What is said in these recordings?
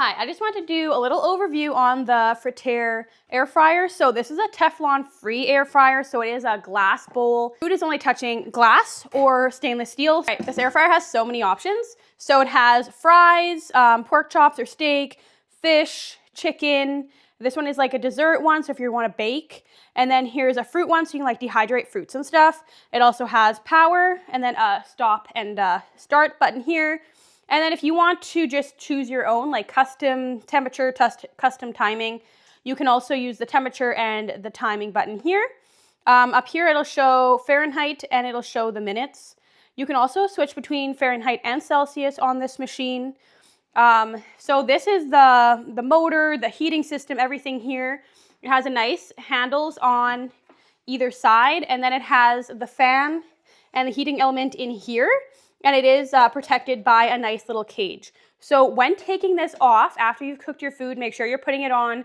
Hi, I just wanted to do a little overview on the Fritaire air fryer. So this is a Teflon-free air fryer, so it is a glass bowl. Food is only touching glass or stainless steel. Right, this air fryer has so many options. So it has fries, pork chops or steak, fish, chicken. This one is like a dessert one, so if you want to bake. And then here's a fruit one, so you can like dehydrate fruits and stuff. It also has power and then a stop and start button here. And then if you want to just choose your own, like custom temperature, custom timing, you can also use the temperature and the timing button here. Up here, it'll show Fahrenheit and it'll show the minutes. You can also switch between Fahrenheit and Celsius on this machine. So this is the motor, the heating system, everything here. It has a nice handles on either side, and then it has the fan and the heating element in here. And it is protected by a nice little cage. So when taking this off, after you've cooked your food, make sure you're putting it on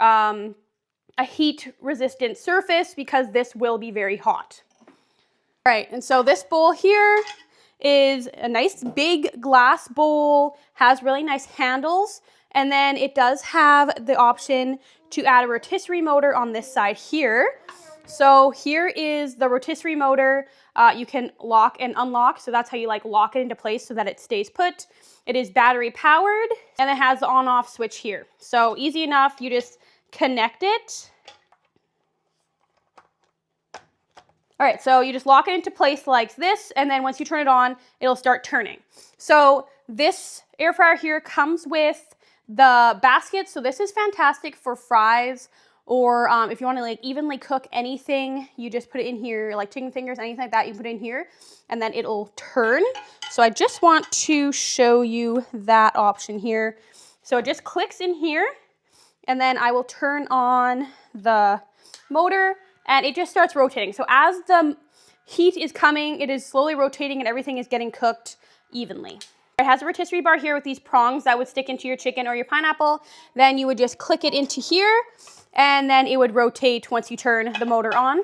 a heat-resistant surface because this will be very hot. All right, and so this bowl here is a nice big glass bowl, has really nice handles, and then it does have the option to add a rotisserie motor on this side here. So here is the rotisserie motor. You can lock and unlock, so that's how you like lock it into place so that it stays put. It is battery powered, and it has the on-off switch here. So easy enough, you just connect it. All right, so you just lock it into place like this, and then once you turn it on, it'll start turning. So this air fryer here comes with the basket, so this is fantastic for fries, or if you want to like evenly cook anything, you just put it in here, like chicken fingers, anything like that, you put it in here, and then it'll turn. So I just want to show you that option here. So it just clicks in here, and then I will turn on the motor, and it just starts rotating. So as the heat is coming, it is slowly rotating, and everything is getting cooked evenly. It has a rotisserie bar here with these prongs that would stick into your chicken or your pineapple. Then you would just click it into here, and then it would rotate once you turn the motor on.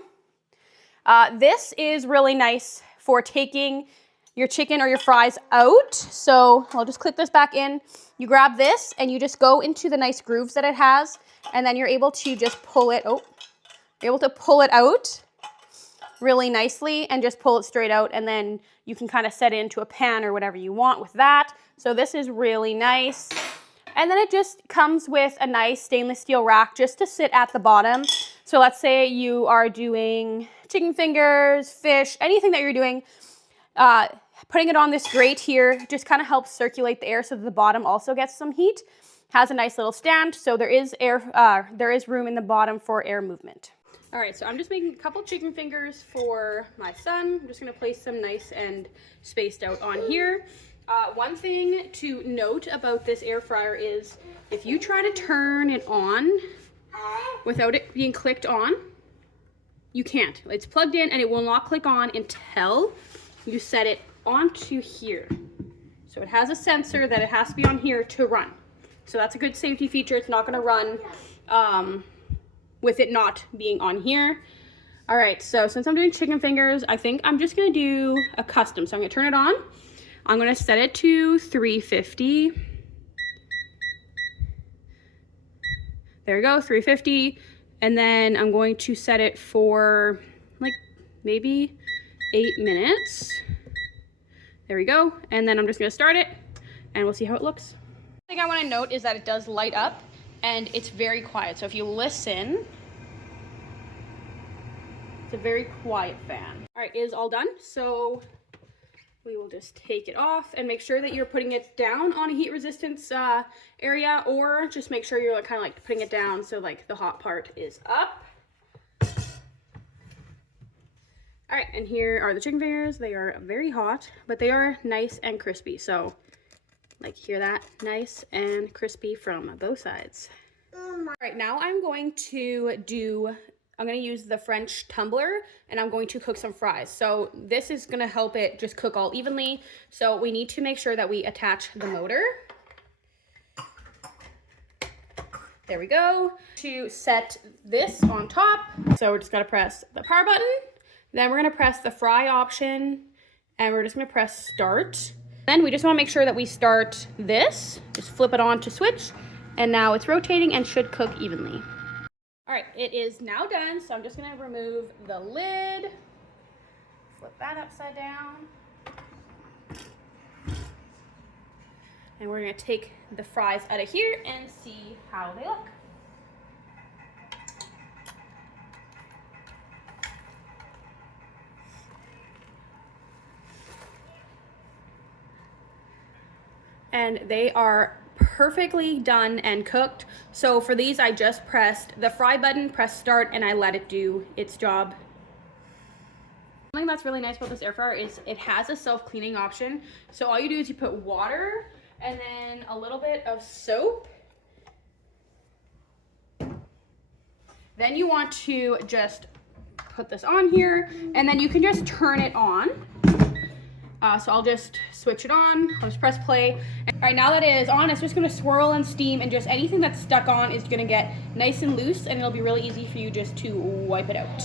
This is really nice for taking your chicken or your fries out. So I'll just click this back in. You grab this and you just go into the nice grooves that it has, and then you're able to just pull it, you're able to pull it out really nicely and just pull it straight out, and then you can kind of set it into a pan or whatever you want with that. So this is really nice. And then it just comes with a nice stainless steel rack just to sit at the bottom. So let's say you are doing chicken fingers, fish, anything that you're doing, putting it on this grate here just kind of helps circulate the air so that the bottom also gets some heat. Has a nice little stand, so there is room in the bottom for air movement. All right, so I'm just making a couple chicken fingers for my son. I'm just gonna place them nice and spaced out on here. One thing to note about this air fryer is if you try to turn it on without it being clicked on, you can't. It's plugged in and it will not click on until you set it onto here. So it has a sensor that it has to be on here to run. So that's a good safety feature. It's not gonna run with it not being on here. All right, so since I'm doing chicken fingers, I think I'm just gonna do a custom. So I'm gonna turn it on. I'm gonna set it to 350. There we go, 350. And then I'm going to set it for like maybe 8 minutes. There we go. And then I'm just gonna start it and we'll see how it looks. The thing I wanna note is that it does light up and it's very quiet. So if you listen, it's a very quiet fan. All right, it is all done. So we will just take it off and make sure that you're putting it down on a heat resistance area, or just make sure you're kind of like putting it down so like the hot part is up. All right, and here are the chicken fingers. They are very hot, but they are nice and crispy. So like hear that? Nice and crispy from both sides. All right, now I'm going to use the French tumbler and I'm going to cook some fries. So this is gonna help it just cook all evenly. So we need to make sure that we attach the motor. There we go. To set this on top. So we're just gonna press the power button. Then we're gonna press the fry option and we're just gonna press start. Then we just want to make sure that we start this, just flip it on to switch, and now it's rotating and should cook evenly. All right, it is now done, so I'm just gonna remove the lid, flip that upside down, and we're gonna take the fries out of here and see how they look. And they are perfectly done and cooked. So for these, I just pressed the fry button, press start, and I let it do its job. Something that's really nice about this air fryer is it has a self-cleaning option. So all you do is you put water and then a little bit of soap. Then you want to just put this on here, and then you can just turn it on. So I'll just switch it on, I'll just press play. All right, now that it is on, it's just gonna swirl and steam, and just anything that's stuck on is gonna get nice and loose, and it'll be really easy for you just to wipe it out.